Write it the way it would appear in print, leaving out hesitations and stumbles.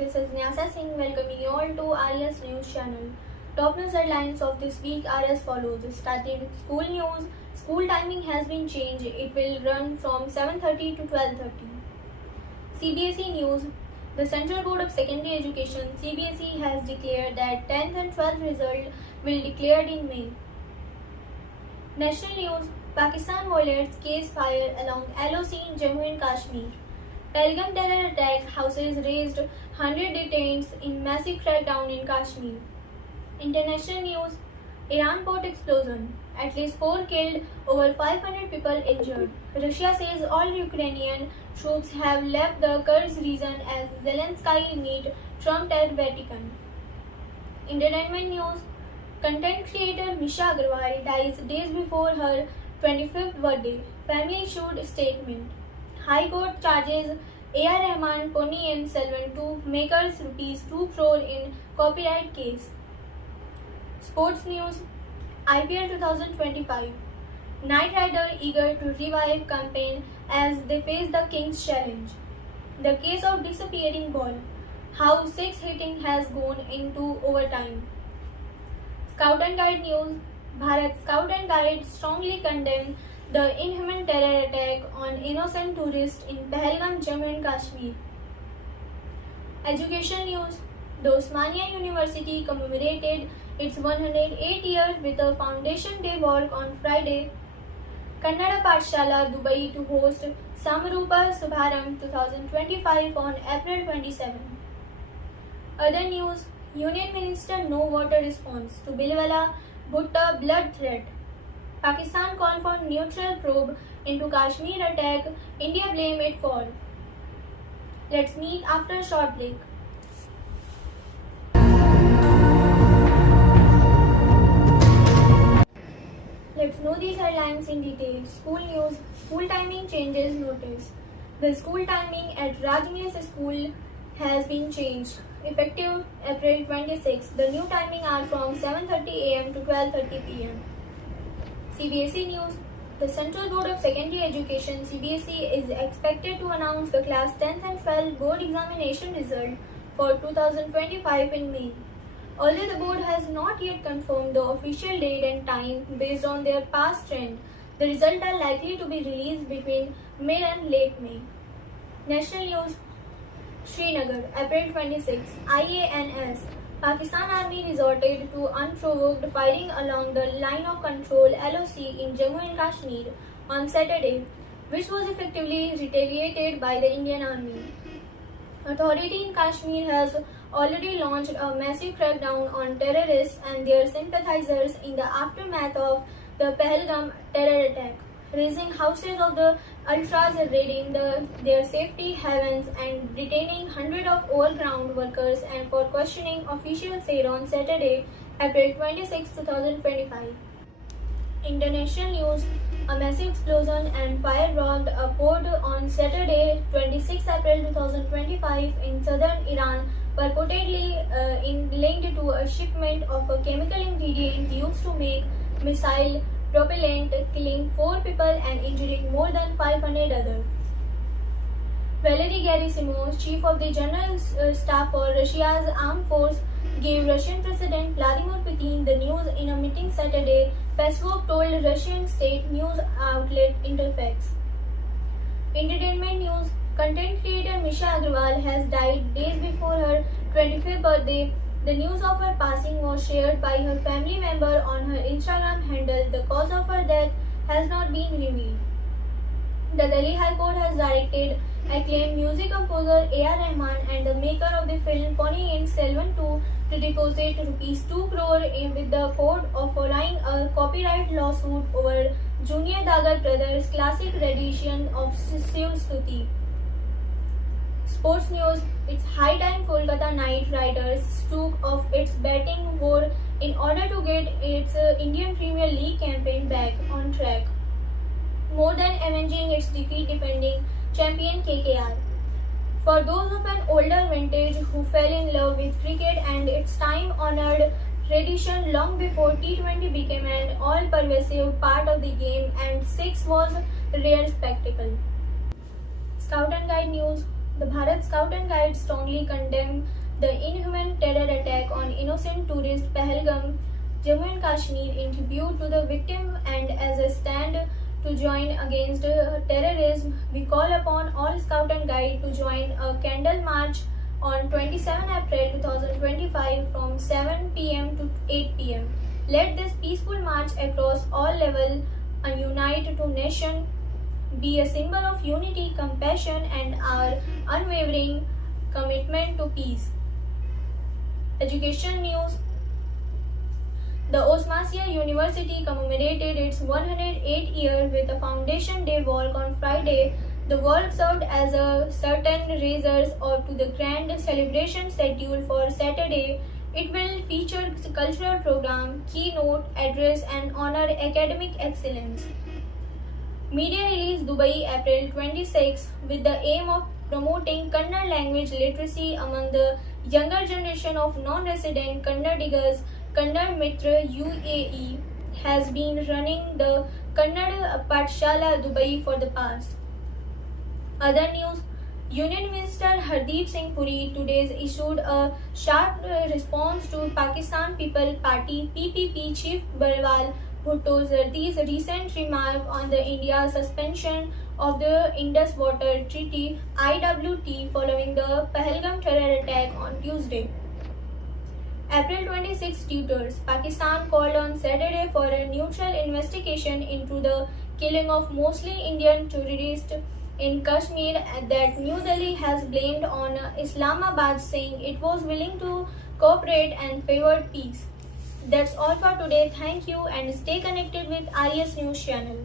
this is Nyasa Singh welcoming you all to RS News channel. Top news headlines of this week are as follows. Starting with school news, school timing has been changed. It will run from 7:30 to 12:30. CBSE news, the Central Board of Secondary Education CBSE has declared that 10th and 12th result will be declared in May. National news, Pakistan violates ceasefire along LOC in Jammu and Kashmir. Pahalgam terror attack houses raised 100 detained in massive crackdown in Kashmir. International news, Iran port explosion. At least 4 killed, over 500 people injured. Russia says all Ukrainian troops have left the Kurds region as Zelensky meet Trump at Vatican. Entertainment news, content creator Misha Agarwal dies days before her 25th birthday. Family issued statement. High Court charges A.R. Rahman, Ponniyin Selvan to makers rupees 2 crore in copyright case. Sports news, IPL 2025. Knight Rider eager to revive campaign as they face the Kings Challenge. The case of disappearing ball. How 6 hitting has gone into overtime. Scout and Guide news. Bharat Scout and Guide strongly condemn the inhuman terror attack on innocent tourists in Pahalgam, Jammu and Kashmir. Education news. The Osmania University commemorated its 108 years with a Foundation Day walk on Friday. Kannada Pathshala, Dubai to host Samarupa Subharam 2025 on April 27. Other news. Union Minister no water response to Bilwala Bhutta blood threat. Pakistan call for neutral probe into Kashmir attack. India blame it for. Let's meet after a short break. Let's know these headlines in detail. School news. School timing changes notice. The school timing at Rajmils School has been changed. Effective April 26. The new timing are from 7:30 a.m. to 12:30 p.m. CBSE news. The Central Board of Secondary Education CBSE is expected to announce the class 10th and 12th board examination result for 2025 in May. Although the board has not yet confirmed the official date and time based on their past trend, the results are likely to be released between mid and late May. National news. Srinagar, April 26. IANS. Pakistan Army resorted to unprovoked firing along the line of control LOC in Jammu and Kashmir on Saturday, which was effectively retaliated by the Indian Army. Authority in Kashmir has already launched a massive crackdown on terrorists and their sympathizers in the aftermath of the Pahalgam terror attack, raising houses of the ultras, raiding their safety havens and detaining hundreds of overground workers and for questioning, officials said on Saturday, April 26, 2025. International news. A massive explosion and fire rocked a port on Saturday, 26 April 2025 in southern Iran, purportedly linked to a shipment of a chemical ingredient used to make missile propellant, killing 4 people and injuring more than 500 others. Valery Gerasimov, chief of the General Staff for Russia's armed force, gave Russian President Vladimir Putin the news in a meeting Saturday, Peskov told Russian state news outlet Interfax. Entertainment news. Content creator Misha Agarwal has died days before her 25th birthday. The news of her passing was shared by her family member on her Instagram handle. The cause of her death has not been revealed. The Delhi High Court has directed acclaimed music composer A.R. Rahman and the maker of the film Ponniyin Selvan to deposit rupees 2 crore with the court of following a copyright lawsuit over Junior Dagar Brothers' classic rendition of Shiv Stuti. Sports news. It's high time Kolkata Knight Riders took off its batting war in order to get its Indian Premier League campaign back on track, more than avenging its defeat defending champion KKR. For those of an older vintage who fell in love with cricket and its time-honored tradition long before T20 became an all-pervasive part of the game and six was a rare spectacle. Scout and Guide news. The Bharat Scout and Guide strongly condemn the inhuman terror attack on innocent tourist Pahalgam, Jammu and Kashmir, in tribute to the victim and as a stand to join against terrorism, we call upon all Scout and Guide to join a candle march on 27 April 2025 from 7 pm to 8 pm. Let this peaceful march across all levels unite to nation be a symbol of unity, compassion, and our unwavering commitment to peace. Education news. The Osmania University commemorated its 108th year with a Foundation Day walk on Friday. The walk served as a certain razors or to the grand celebration scheduled for Saturday. It will feature cultural program, keynote address, and honor academic excellence. Media release Dubai April 26 with the aim of promoting Kannada language literacy among the younger generation of non-resident Kannadigas. Kannada Mitra UAE has been running the Kannada Pathshala Dubai for the past. Other news. Union Minister Hardeep Singh Puri today issued a sharp response to Pakistan People Party PPP Chief Bilwal Bhutto Zardi's recent remark on the India's suspension of the Indus Water Treaty IWT following the Pahalgam terror attack on Tuesday. April 26 tutors. Pakistan called on Saturday for a neutral investigation into the killing of mostly Indian tourists in Kashmir that New Delhi has blamed on Islamabad, saying it was willing to cooperate and favored peace. That's all for today. Thank you and stay connected with IS News channel.